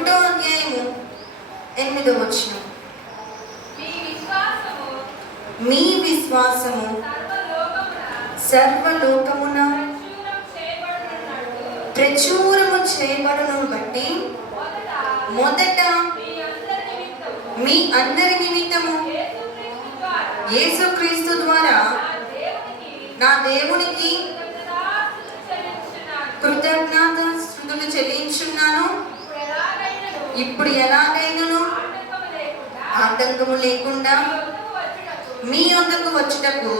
1వ అధ్యాయము 8వ వచనం. మీ విశ్వాసము సర్వలోకమున ప్రచురము చేయబడును బట్టి మొదట మీ అందరి నిమిత్తము యేసుక్రీస్తు ద్వారా నా దేవునికి కృతజ్ఞతాస్తుతులు చెల్లించున్నాను. ఇప్పుడు ఎలాగైనను ఆటంకము లేకుండా మీ వద్దకు వచ్చుటకు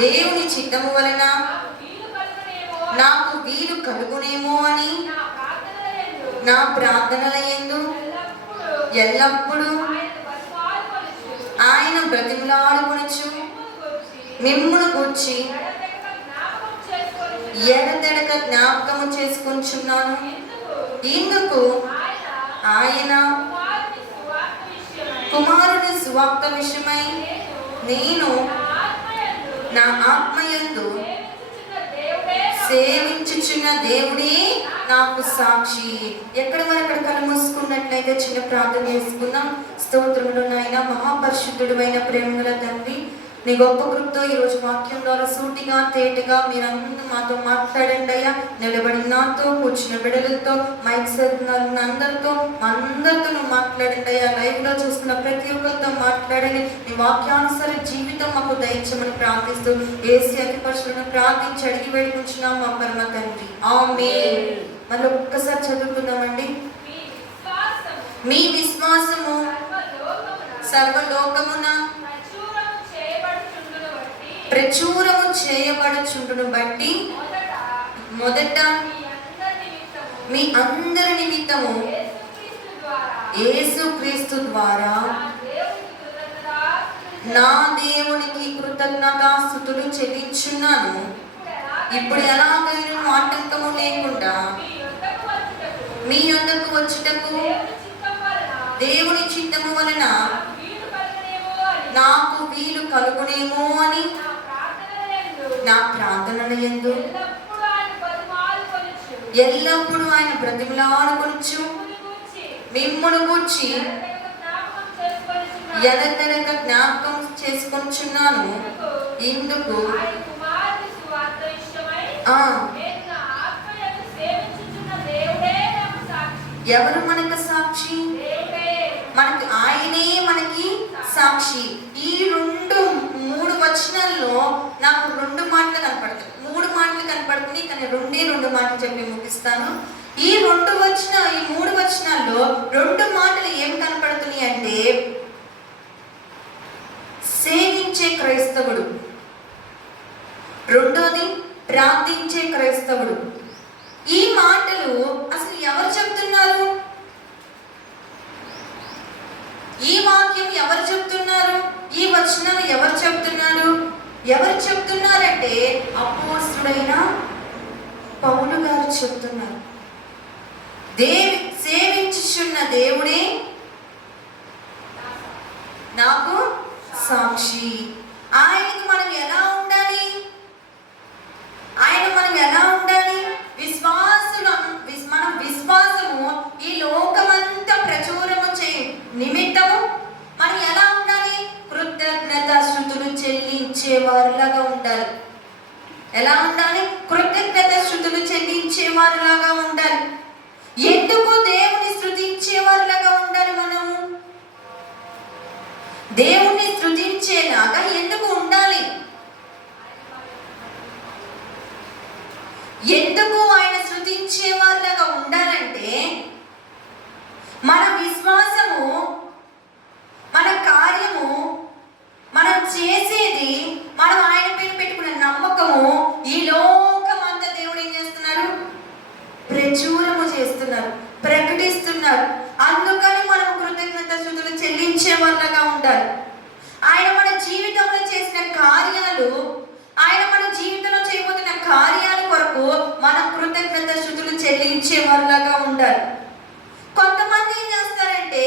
దేవుని చిత్తము వలన నాకు వీలు కలుగునేమో అని నా ప్రార్థనల యందు ఎల్లప్పుడూ ఆయన బ్రతిమలాడుకొనుచు మిమ్మును గూర్చి ఎడతెడక జ్ఞాపకము చేసుకొంచున్నాను. ఇందుకు ఆయన కుమారుని సువార్త విషయమై నేను నా ఆత్మయందు సేవించుచున్న దేవుడే నాకు సాక్షి. ఎక్కడ వరకు కళ్ళు మూసుకున్నట్లయితే చిన్న ప్రార్థన చేసుకుందాం. స్తోత్రములు నాయన, మహాపరిశుద్ధుడు అయిన ప్రేమగల తండ్రి, నీ గొప్ప కృపతో ఈరోజు వాక్యం ద్వారా సూటిగా తేటగా మీరందరూ మాతో మాట్లాడండి అయ్యా. నిలబడి నాతో, కూర్చున్న బిడ్డలతో, మైక్ సర్దున్న అందరితో నువ్వు మాట్లాడండి అయ్యా. లైవ్ లో చూస్తున్న ప్రతి ఒక్కరితో మాట్లాడండి. నీ వాక్యానుసార జీవితం మాకు దయచేయమని ప్రార్థిస్తూ ఏసీ అతి పరిశుద్ధులను ప్రార్థించి అడిగి వేడుకుంటున్నాం మా పరమ తండ్రి, ఆమేన్. మళ్ళీ ఒక్కసారి చదువుకుందామండి. మీ విశ్వాసము సర్వలోకమున ప్రచురము చేయబడుచుండును బట్టి మొదట మీ అందరి నిమిత్తము యేసుక్రీస్తు ద్వారా నా దేవునికి కృతజ్ఞతాస్తుతులు చెల్లించున్నాను. ఇప్పుడు ఎలాగైనా ఆటంకము లేకుండా మీ యొద్దకు వచ్చుటకు దేవుని చిత్తము వలన నాకు వీలు కలుగునేమో అని నా ప్రార్థనల యందు ఎల్లప్పుడూ ఆయన బ్రతిమలాడుకొనుచు మిమ్మును గూర్చి ఎడతెగక జ్ఞాపకం చేసుకొనుచున్నాను. ఇందుకు ఎవరు మనకు సాక్షి? మనకి ఆయనే మనకి సాక్షి. ఈ 2-3 వచనాల్లో నాకు 2 మాటలు కనపడతాయి. 3 మాటలు కనపడుతున్నాయి, కానీ 2 మాటలు చెప్పి ముగిస్తాను. ఈ 3 వచనాల్లో 2 మాటలు ఏం కనపడుతున్నాయి అంటే సేవించే క్రైస్తవుడు, రెండోది ప్రార్థించే క్రైస్తవుడు. ఈ మాటలు అసలు ఎవరు చెప్తున్నారు? ఈ వాక్యం ఎవరు చెప్తున్నారు? ఈ వచనాలు ఎవరు చెప్తున్నారు? ఎవరు చెప్తున్నారంటే అపోస్తలుడైన పౌలు గారు చెప్తున్నారు. సేవించుచున్న దేవుడే నాకు సాక్షి. ఆయనకి మనం ఎలా ఉండాలి? మనం ఎలా ఉండాలి? మన విశ్వాసము ఈ లోకమంతా ప్రచురము నిమిత్తము మనం ఎలా ఉండాలి? కృతజ్ఞతాస్తుతులు చెల్లించే వారిలాగా ఉండాలి. ఎలా ఉండాలి? కృతజ్ఞతాస్తుతులు చెల్లించే వారిలాగా ఉండాలి. ఎందుకు దేవుని స్తుతించే వారిలాగా ఉండాలి? మనము దేవుణ్ణి స్తుతించేలాగా ఎందుకు ఉండాలి? ఎందుకు ఆయన స్తుతించే వారిలాగా ఉండాలంటే మన విశ్వాసము, మన కార్యము, మనం చేసేది, మనం ఆయన పైన పెట్టుకున్న నమ్మకము ఈ లోకమంతా దేవుడు ఏం చేస్తున్నారు? ప్రచురము చేస్తున్నారు, ప్రకటిస్తున్నారు. అందుకని మనం కృతజ్ఞతాస్తుతులు చెల్లించే వాళ్ళగా ఉండాలి. ఆయన మన జీవితంలో చేసిన కార్యాలు, ఆయన మన జీవితంలో చేయబోతున్న కార్యాల కొరకు మనం కృతజ్ఞతాస్తుతులు చెల్లించే వాళ్ళగా ఉండాలి. కొంతమంది ఏం చేస్తారంటే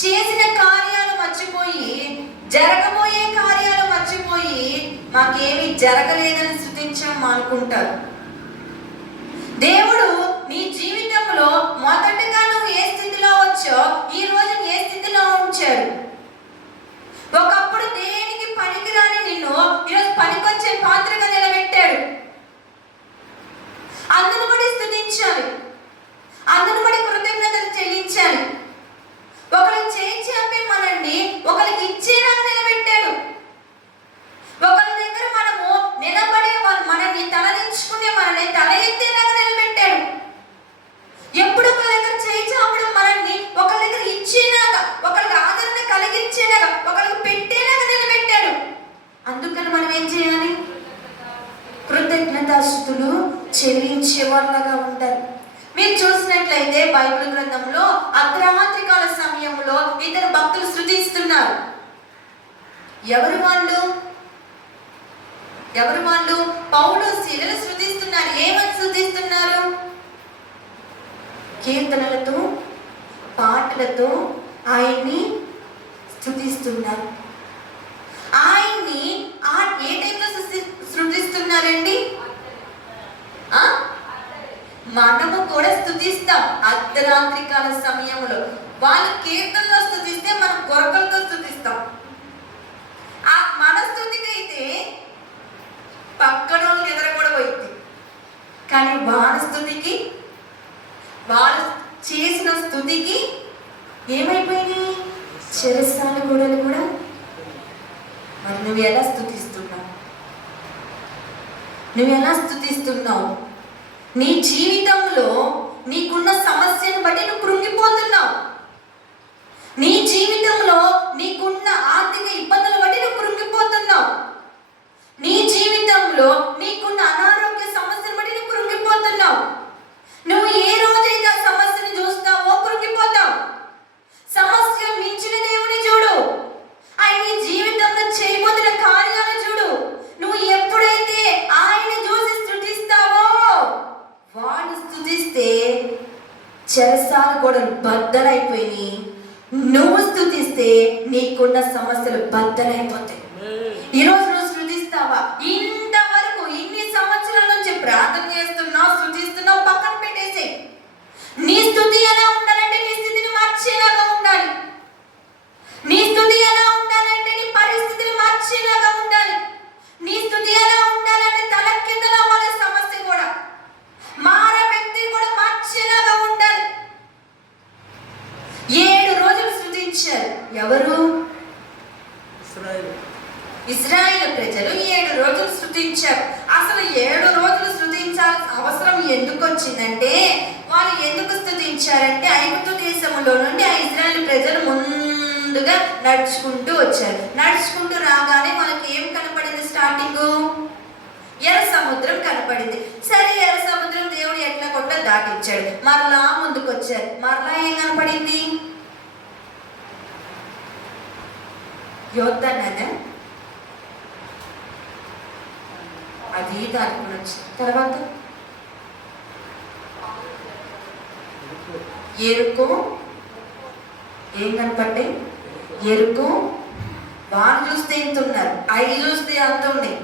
చేసిన కార్యాలు మర్చిపోయి, జరగబోయే కార్యాలు మర్చిపోయి మాకేమీ జరగలేదని స్తుతించడం అనుకుంటారు. దేవుడు నీ జీవితంలో మొదటగా అందును బట్టి స్తుతించాలి, అందును బట్టి కృతజ్ఞతలు చెల్లించాలి. ఒకరికి చేయి చాపి మనల్ని ఒకరికి ఇచ్చేలాగా నిలబెట్టాడు. ఒకరి దగ్గర మనము నిలబడి మనల్ని తలదించుకునే మనల్ని తల ఎత్తేలాగా నిలబెట్టాడు. ఎప్పుడు ఒకరి దగ్గర చేయి చాపడం మనల్ని ఒకరి దగ్గర ఇచ్చేలాగా, ఒకరికి ఆదరణ కలిగించేలాగా, ఒకరికి పెట్టేలాగా నిలబెట్టాడు. అందుకని మనం ఏం చేయాలి? కృతజ్ఞతాస్తుతులు చెల్లించే వాళ్ళగా ఉండాలి. మీరు చూసినట్లయితే బైబిల్ గ్రంథంలో అర్ధరాత్రి కాల సమయంలో ఇద్దరు భక్తులు స్తుతిస్తున్నారు. ఎవరు వాళ్ళు? పౌలు శీలలు స్తుతిస్తున్నారు. ఏమని స్తుతిస్తున్నారు? కీర్తనలతో, పాటలతో ఆయన్ని స్తుతిస్తున్నారు. ఆయన్ని ఏ టైంలో స్తుతిస్తున్నారండి? మనము కూడా స్తుతిస్తాం అర్ధరాత్రి కాల సమయంలో. వాళ్ళు కీర్తనలో స్తుతిస్తే మనం కొరకలతో స్తుతిస్తాం. మన స్తుతికైతే పక్కన వాళ్ళు ఎదుర కూడా పోయింది. కానీ వాళ్ళ స్తుతికి, వాళ్ళు చేసిన స్తుతికి ఏమైపోయినాయి? చెరసాల గోడలు కూడా. మరి నువ్వు ఎలా స్తుతిస్తున్నావు? నీ జీవితంలో నీకున్న సమస్యను బట్టి నువ్వు కృంగిపోతున్నావు. నీ జీవితంలో నీకున్న ఆర్థిక ఇబ్బందులు బట్టి నువ్వు కృంగిపోతున్నావు. నీ జీవితంలో నీకున్న అనారోగ్య సమస్యను బట్టి నువ్వు కృంగిపోతున్నావు. నువ్వు ఏ రోజైతే ఆ సమస్యను చూస్తావో కృంగిపోతావు. సమస్య మించిన దేవుని చూడు. ఆయన నీ జీవితంలో చేయబోతున్న కార్యాలను చూడు. నువ్వు ఎప్పుడైతే ఆయన చూసి స్తుతిస్తావో, వాళ్ళు స్తుతిస్తే చెరసాల గోడలు బద్దలైపోయి, నువ్వు స్తుతిస్తే నీకున్న సమస్యలు బద్దలైపోతాయి. ఈరోజు నువ్వు స్తుతిస్తావా? ఇంతవరకు ఇన్ని సంవత్సరాల నుంచి ప్రార్థన చేస్తున్నావు, స్తుతిస్తున్నావు, పక్కన పెట్టేసి నీ స్తుతి ఎలా ఉండాలంటే నీ స్థితిని మార్చేలాగా ఉండాలి. నీ స్తుతి ఎలా ఉండాలంటే నీ పరిస్థితిని మార్చేలాగా ఉండాలి. నీ స్తుతి ఎలా ఉండాలంటే తల కిందలో వాళ్ళ సమస్య కూడా మార వ్యక్తిని కూడా మార్చేలాగా ఉండాలి. 7 రోజులు స్తుతించారు. ఎవరు? ఇశ్రాయేలు ప్రజలు 7 రోజులు స్తుతించారు. అసలు 7 రోజులు స్తుతించాల్సిన అవసరం ఎందుకు వచ్చిందంటే, వాళ్ళు ఎందుకు స్తుతించారంటే, ఐగుప్తు దేశంలో నుండి ఆ ఇశ్రాయేలు ప్రజలు ముందుగా నడుచుకుంటూ వచ్చారు. నడుచుకుంటూ రాగానే వాళ్ళకి ఏం కనపడింది? స్టార్టింగ్ ఎర్ర సముద్రం కనపడింది. సరే, ఎర్ర సముద్రం దేవుడు ఎట్లా కొట్ట దాటించాడు. మరలా ముందుకు వచ్చారు. మరలా ఏం కనపడింది? యోర్దాను నది. అది దాటుకుని వచ్చింది. తర్వాత ఎరుకో. ఏం కనపడ్డాయి? ఎరుకో. వాళ్ళు చూస్తే ఎంత ఉన్నారు, అవి చూస్తే అంత ఉన్నాయి.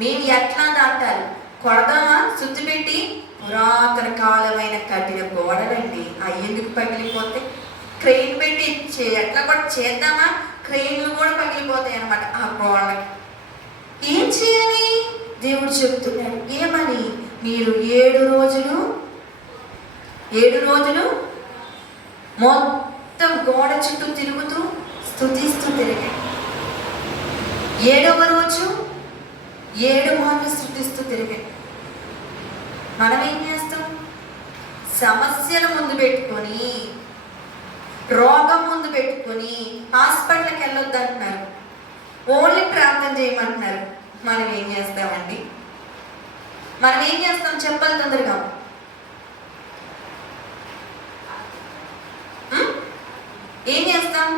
మేము ఎట్లా దాటాలి? కొడదామా? సుత్తి పెట్టి పురాతన కాలమైన కట్టిన గోడలండి. అవి ఎందుకు పగిలిపోతాయి? క్రెయిన్ పెట్టి ఎట్లా కూడా చేద్దామా? క్రెయిన్లు కూడా పగిలిపోతాయి అన్నమాట ఆ గోడలకి. ఏం చేయాలి? దేవుడు చెప్తున్నాడు. ఏమని? మీరు 7 రోజులు మొత్తం గోడ చుట్టూ తిరుగుతూ స్తుతిస్తూ తిరిగాడు. 7వ రోజు 7 మార్లు స్తుతిస్తూ తిరిగాడు. మనం ఏం చేస్తాం? సమస్యలు ముందు పెట్టుకొని, రోగం ముందు పెట్టుకొని హాస్పిటల్కి వెళ్ళొద్దు అంటున్నారు. ఓన్లీ ప్రార్థన చేయమంటున్నారు. మనం ఏం చేస్తామండి? చెప్పాలి తొందరగా. ఏం చేస్తాం?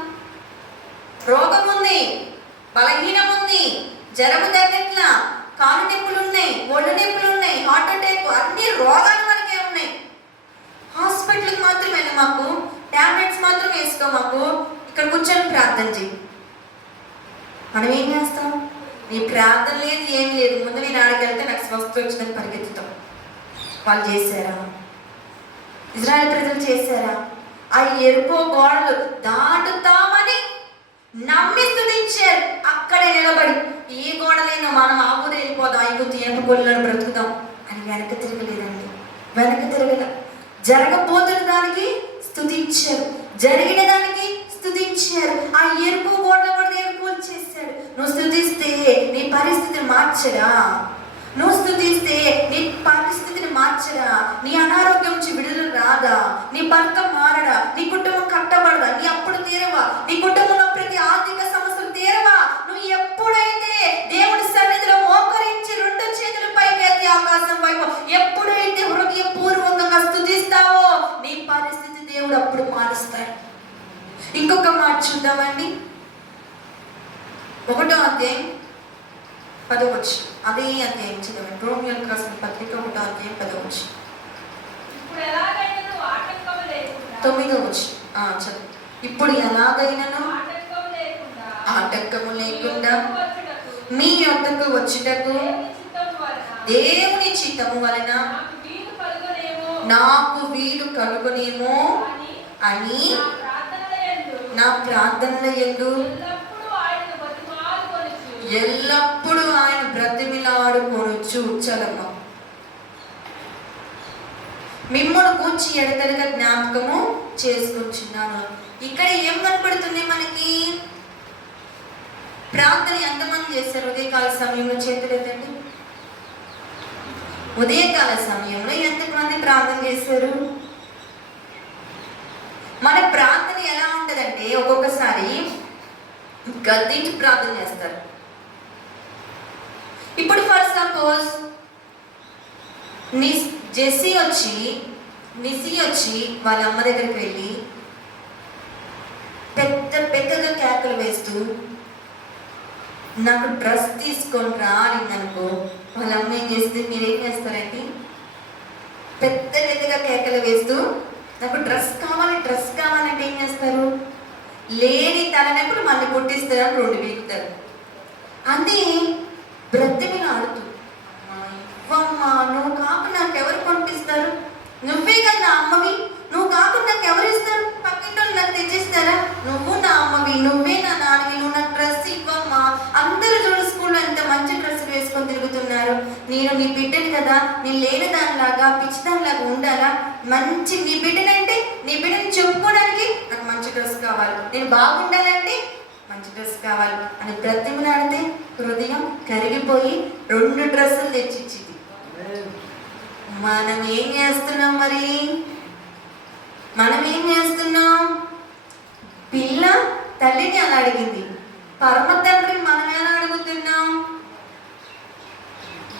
రోగం ఉంది, బలహీనం ఉంది, జ్వరము తగ్గట్లా, కాలు నొప్పులు ఉన్నాయి, ఒళ్ళు నొప్పులు ఉన్నాయి, హార్ట్ అటాక్, అన్ని రోగాలు మనకే ఉన్నాయి. హాస్పిటల్కి మాత్రం వెళ్ళి మాకు టాబ్లెట్స్ మాత్రం వేసుకో, మాకు ఇక్కడ కూర్చొని ప్రార్థన చేయి. మనం ఏం చేస్తాం? నీ ప్రార్థన లేదు, ఏం లేదు. ముందు నేను ఆడికెళ్తే నాకు స్వస్థ వచ్చిందని పరిగెత్తుతాం. వాళ్ళు చేశారా? ఇజ్రాయెల్ ప్రజలు చేశారా? ఆ ఎరుకో గోడలు దాటుతామని నమ్మి స్తుతించారు. అక్కడే నిలబడి, ఏ గోడలైనా మనం ఆ ఊరు వెళ్ళిపోదాం, ఐగుప్తు ఎనుకోళ్ళను బ్రతుకుదాం అని వెనక తిరగలేదండి. జరగబోతున్న దానికి స్తుతించారు, జరిగిన దానికి స్తుతించారు. ఆ ఎరుపు గోడ కూడా దేవుడు కూల్చేశాడు. నువ్వు స్తుతిస్తే నీ పరిస్థితిని మార్చరా? నువ్వు స్తుతిస్తే నీ పరిస్థితిని మార్చరా? నీ అనారోగ్యం నుంచి విడుదల రాదా? నీ భర్త మారడా? నీ కుటుంబం కట్టబడదా? నీ అప్పుడు తీరవా? నీ కుటుంబంలో ప్రతి ఆర్థిక సమస్యలు తీరవా? నువ్వు ఎప్పుడైతే దేవుడి సన్నిధిలో మోకరించి రెండు చేతులు పైకి ఎత్తి ఆకాశం వైపు ఎప్పుడైతే హృదయపూర్వకంగా స్తుతిస్తావో నీ పరిస్థితి దేవుడు అప్పుడు మారుస్తాడు. ఇంకొక మాట చూద్దామండి. 1వ అధ్యాయం 10వ వచనం. అదే అధ్యాయం చదవండి. రోమియోలకు రాసిన పత్రిక 1వ అధ్యాయం 10వ వచనం. 9వ వచనం చదువు. ఇప్పుడు ఎలాగైనను ఆటంకము లేకుండా మీ యొద్దకు వచ్చుటకు దేవుని చిత్తము వలన నాకు వీలు కలుగునేమో అని నా ప్రార్థనల యందు ఎల్లప్పుడూ ఆయన బ్రతిమిలాడుకొనుచు చలము మిమ్మల్ని కూర్చి ఎడతెగక జ్ఞాపకము చేసుకుంటున్నాను. ఇక్కడ ఏం కనపడుతుంది మనకి? ప్రార్థన ఎంతమంది చేశారు ఉదయకాల సమయంలో? చేతులెత్తండి. ఉదయకాల సమయంలో ఎంతమంది ప్రార్థన చేశారు? మన ప్రార్థన ఎలా ఉంటదంటే ఒక్కొక్కసారి గద్దించి ప్రార్థన చేస్తారు. ఇప్పుడు ఫర్ సపోజ్ నిసి వచ్చి వాళ్ళ అమ్మ దగ్గరికి వెళ్ళి పెద్దగా కేకలు వేస్తూ నాకు డ్రెస్ తీసుకొని రా అనుకో, వాళ్ళ అమ్మ ఏం చేస్తుంది? మీరేం చేస్తారండి? పెద్దగా కేకలు వేస్తూ నాకు డ్రెస్ కావాలంటే ఏం చేస్తారు? లేని తలనప్పుడు మళ్ళీ పుట్టిస్తారు అని 2 వీకుతారు. అది బ్రతిమిని ఆడుతూ ఇవ్వమ్మా, నువ్వు కాక నాకు ఎవరు పంపిస్తారు? నువ్వే కదా నా అమ్మవి, నువ్వు కాకుండా నాకు ఎవరు ఇస్తారు? పక్కింటి నాకు తెచ్చిస్తారా? నువ్వు నా అమ్మవి, నువ్వే నా నాన్నవి, నువ్వు నాకు డ్రెస్ ఇవ్వమ్మా. అందరూ చూడు స్కూల్లో ఎంత మంచి డ్రెస్సులు వేసుకొని తిరుగుతున్నారు. నేను నీ బిడ్డని కదా, నేను లేని దానిలాగా పిచ్చిదానిలాగా ఉండాలా? మంచి నీ బిడ్డనంటే నీ బిడ్డని చెప్పుకోవడానికి నాకు మంచి డ్రెస్ కావాలి, నేను బాగుండాలంటే మంచి డ్రెస్ కావాలి అని బ్రతిమలాడితే హృదయం కరిగిపోయి 2 డ్రెస్సులు తెచ్చిచ్చింది. మనం ఏం చేస్తున్నాం? మనం ఏం చేస్తున్నాం? పిల్ల తల్లిని అలా అడిగింది, పరమ తండ్రిని మనం ఎలా అడుగుతున్నాం?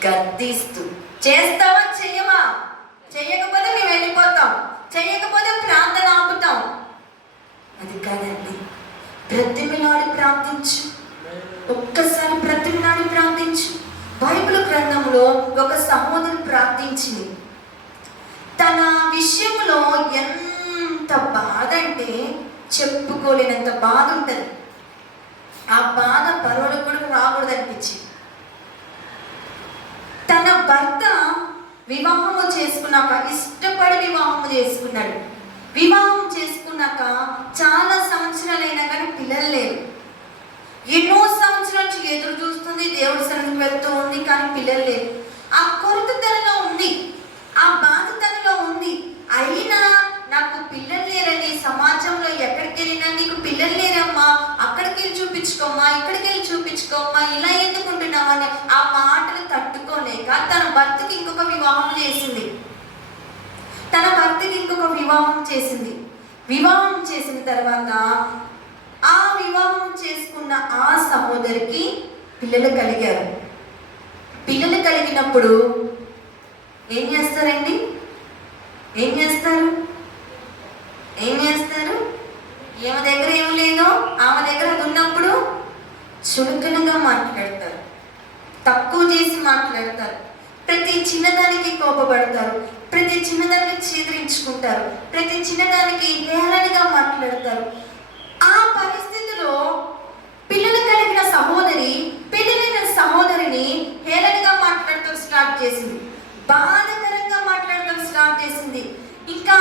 గద్దిస్తూ. చేస్తావా చెయ్యవా? చెయ్యకపోతే మేము వెళ్ళిపోతాం, చెయ్యకపోతే ప్రార్థన ఆపుతాం. అది కాదండి. బ్రతిమిలాడి ప్రార్థించు, ఒక్కసారి బ్రతిమిలాడి ప్రార్థించు. బైబిల్ గ్రంథంలో ఒక సహోదరు ప్రార్థించింది. తన విషయంలో ఎంత బాధ అంటే చెప్పుకోలేనంత బాధ ఉంటుంది. ఆ బాధ పరువులకు కూడా రాకూడదు అనిపించింది. తన భర్త వివాహము చేసుకున్నాక, ఇష్టపడి వివాహము చేసుకున్నాడు. వివాహం చేసుకున్నాక చాలా సంవత్సరాలైనా కానీ పిల్లలు లేరు. ఎన్నో సంవత్సరాల నుంచి ఎదురు చూస్తుంది, దేవుడి సన్నిధికి వెళ్తూ ఉంది, కానీ పిల్లలు లేరు. ఆ కొరత తనలో ఉంది, ఆ బాధ తనలో ఉంది. అయినా నాకు పిల్లలు లేరని సమాజంలో ఎక్కడికి వెళ్ళినా నీకు పిల్లలు లేరమ్మా, అక్కడికి వెళ్ళి చూపించుకోమ్మా, ఇక్కడికి వెళ్ళి చూపించుకోమ్మా, ఇలా ఎందుకుంటున్నామని ఆ మాటలు తట్టుకోలేక తన భర్తకి ఇంకొక వివాహం చేసింది. వివాహం చేసిన తర్వాత ఆ వివాహం చేసుకున్న ఆ సహోదరికి పిల్లలు కలిగారు. పిల్లలు కలిగినప్పుడు ఏం చేస్తారండి? ఏం చేస్తారు? ఈమె దగ్గర ఏం లేదో ఆమె దగ్గర అది ఉన్నప్పుడు చులకనగా మాట్లాడతారు, తక్కువ చేసి మాట్లాడతారు, ప్రతి చిన్నదానికి కోపపడతారు, ప్రతి చిన్నదానికి చీదరించుకుంటారు, ప్రతి చిన్నదానికి హేళనగా మాట్లాడతారు. ఆ పరిస్థితిలో పిల్లలు కలిగిన సహోదరి పిల్లలైన సహోదరిని హేళనగా మాట్లాడటం స్టార్ట్ చేసింది, బాధకరంగా మాట్లాడటం స్టార్ట్ చేసింది. ఇంకా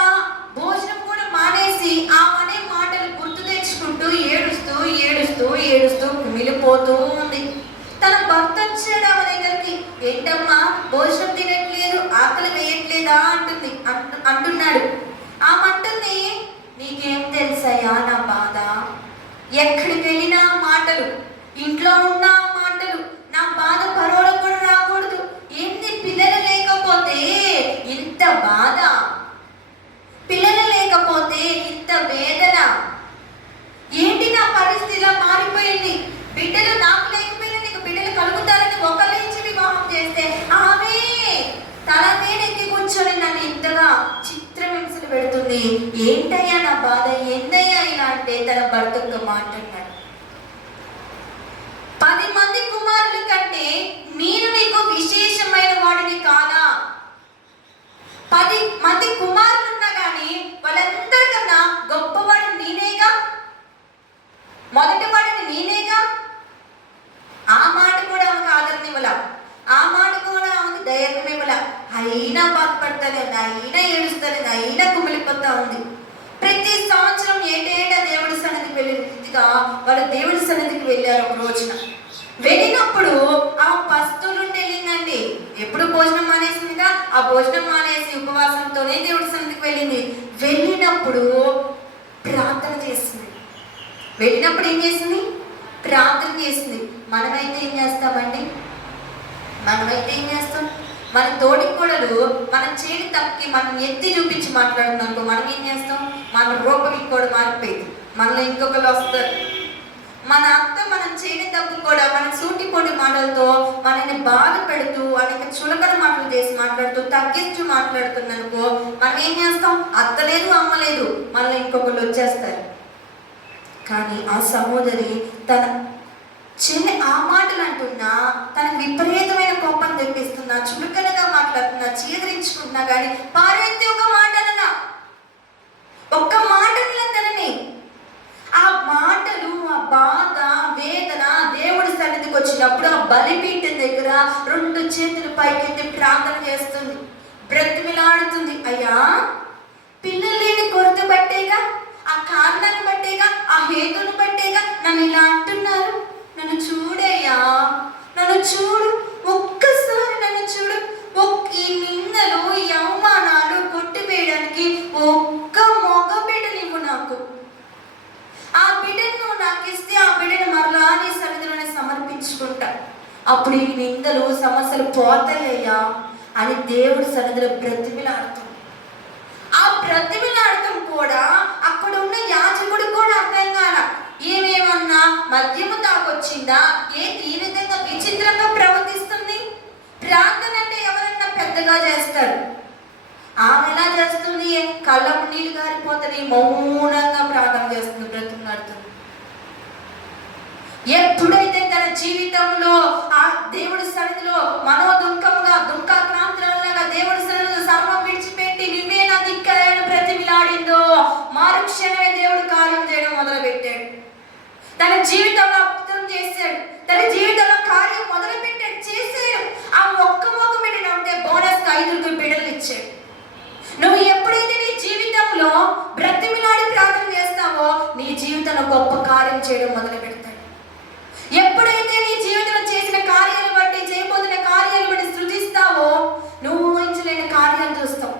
భోజనం కూడా మానేసి ఆమె మాటలు గుర్తు తెచ్చుకుంటూ ఏడుస్తూ ఏడుస్తూ ఏడుస్తూ కుమిలిపోతూ ఉంది. తన భర్త వచ్చాడు ఆమె దగ్గరికి. ఏంటమ్మా భోజనం తినట్లేదు? ఆకలి వేయట్లేదా అంటున్నాడు. ఆమంటుంది, నీకేం తెలుసయ్యా నా బాధ? ఎక్కడికి వెళ్ళినా మాటలు, ఇంట్లో ఉన్న మాటలు, నా బాధ పరోలో కూడా రాకూడదు. ఏంది పిల్లలు లేకపోతే ఇంత బాధ, పిల్లలు లేకపోతే ఇంత వేదన, ఏంటి నా పరిస్థితి ఇలా మారిపోయింది? బిడ్డలు నాకు లేకపోయినా నీకు బిడ్డలు కలుగుతారని ఒకళ్ళ నుంచి వివాహం చేస్తే ఆమె తల మీద ఎక్కి కూర్చొని నన్ను ఇంతగా చిత్రహింసలు పెడుతుంది. ఏంటయ్యా నా బాధ, ఏందయ్యా ఇలా అంటే తన భర్తతో మాట్లాడినాడు. 10 మంది కుమారుల కంటే నేను నీకు విశేషమైన వాడిని కాదా? 10 మంది కుమారులు ఉన్నా కానీ వాళ్ళందరికన్నా గొప్పవాడిని నేనేగా, మొదటి వాడిని నేనేగా. ఆ మాట కూడా ఆమెకు ఆదరణ ఇవ్వాల, ఆ మాట కూడా ఆమెకు ధైర్యం ఇవ్వాల. అయినా బాధపడతానే ఉంది, అయినా ఏడుస్తానే ఉంది, అయినా కుమిలిపోతా ఉంది. ప్రతి సంవత్సరం ఏటేటా దేవుడి సన్నిధికి వెళ్ళిన రీతిగా వాళ్ళు దేవుడి సన్నిధికి వెళ్ళారు. ఒక రోజున వెళ్ళినప్పుడు ఆ పస్తులుండి వెళ్ళిందండి. ఎప్పుడు భోజనం మానేసిందిగా, ఆ భోజనం మానేసి ఉపవాసంతోనే దేవుడి సన్నిధికి వెళ్ళింది. వెళ్ళినప్పుడు ప్రార్థన చేసింది. వెళ్ళినప్పుడు ఏం చేసింది? ప్రార్థన చేసింది. మనమైతే ఏం చేస్తామండి? మనమైతే ఏం చేస్తాం? మన తోటి కోడలు మన చేతి తప్పకి మనం ఎత్తి చూపించి మాట్లాడుతున్నాం, మనం ఏం చేస్తాం? మన రూపం ఇంకోటి మారిపోయింది, మనలో ఇంకొకరు వస్తారు. మన అత్త మనం చేయని తప్పు కూడా మన సూటిపోటి మాటలతో మనల్ని బాధ పెడుతూ అనేక చులకన మాటలు చేసి మాట్లాడుతూ తగ్గించి మాట్లాడుతున్ననుకో, మనం ఏం చేస్తాం? అత్త లేదు, అమ్మ లేదు, మనలో ఇంకొకరు వచ్చేస్తారు. కానీ ఆ సహోదరి తన చెల్లి ఆ మాటలు అంటున్నా, తనకు విపరీతమైన కోపం తెప్పిస్తున్నా, చులకనగా మాట్లాడుతున్నా, చీదరించుకుంటున్నా, కానీ పారెత్తి ఒక మాట అన్నా, ఒక్క మాట తనని. ఆ మాటలు, ఆ బాధ, వేదన దేవుడి సన్నిధికి వచ్చినప్పుడు ఆ బలిపీఠం దగ్గర 2 చేతులు పైకెత్తి ప్రార్థన చేస్తుంది, బ్రతిమిలాడుతుంది. అయ్యా, పిల్లలు లేని కొరత బట్టేగా, ఆ కారణాన్ని బట్టేగా, ఆ హేతును బట్టేగా నన్ను ఇలా అంటున్నారు. నన్ను చూడయ్యా, నన్ను చూడు, ఒక్కసారి నన్ను చూడు. ఈ నిందలు, ఈ అవమానాలు కొట్టివేయడానికి ఒక్క మగ బిడ్డనివ్వు నాకు. ఆ బిడ్డను నాకు ఇస్తే ఆ బిడ్డను మరలా నీ సన్నిధిలోనే సమర్పించుకుంటా. అప్పుడు ఈ నిందలు, సమస్యలు పోతాయ్యా అని దేవుడి సన్నిధిలో బ్రతిమిలాడుతుంది. ఆ బ్రతిమిలాడటం కూడా అక్కడ ఉన్న యాజకుడు కూడా అర్థం కాల. ఏమేమన్నా మద్యము తాకొచ్చిందా, ఈ విధంగా విచిత్రంగా ప్రవర్తిస్తుంది? ప్రార్థన అంటే ఎవరన్నా పెద్దగా చేస్తారు, ఆమె ఎలా చేస్తుంది? కళ్ళకు నీళ్ళు గారిపోతుంది, మౌనంగా ప్రార్థన చేస్తుంది, బ్రతిమలాడుతుంది. ఎప్పుడైతే తన జీవితంలో ఆ దేవుడి సన్నిధిలో మనోదుఃఖముగా, దుఃఖాక్రాంతులలాగా దేవుడి సన్నిధిలో సర్వం విడిచిపెట్టి నువ్వే నా దిక్కని బ్రతిమలాడిందో, మారుక్షణమే దేవుడు కార్యం చేయడం మొదలుపెట్టాడు. తన జీవితంలో అద్భుతం చేశాడు, తన జీవితంలో కార్యం మొదలుపెట్టాడు, చేశాడు. ఆ ఒక్క మొక్క పెట్టినంటే బోనస్ 5 బిడ్డలు ఇచ్చాడు. నువ్వు ఎప్పుడైతే నీ జీవితంలో బ్రతిమిలాడి ప్రార్థన చేస్తావో నీ జీవితంలో గొప్ప కార్యం చేయడం మొదలు పెడతాడు. ఎప్పుడైతే నీ జీవితంలో చేసిన కార్యాలు బట్టి, చేయబోతున్న కార్యాలు బట్టి స్తుతిస్తావో నువ్వు ఊహించలేని కార్యాలు చూస్తావు.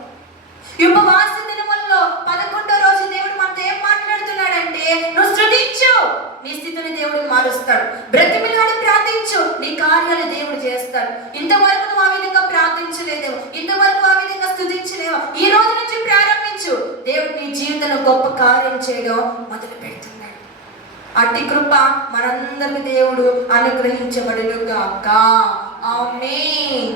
ఉపవాస దినముల్లో 11వ రోజు దేవుడు మనతో ఏం మాట్లాడుతున్నాడంటే, నువ్వు స్తుతించు, నీ స్థితిని దేవుడు మారుస్తాడు. బ్రతిమిలాడి ప్రార్థించు, నీ కార్యాలు దేవుడు చేస్తాడు. ఇంతవరకు నువ్వు ఆ విధంగా ప్రార్థించలేదేమో, ఇంతవరకు ఆ విధంగా స్తుతించలేవో, ఈ రోజు నుంచి ప్రారంభించు. దేవుడు నీ జీవితంలో గొప్ప కార్యం చేయడం మొదలు పెడుతున్నాడు. అట్టి కృప మనందరికి దేవుడు అనుగ్రహించబడును గాక. ఆమేన్.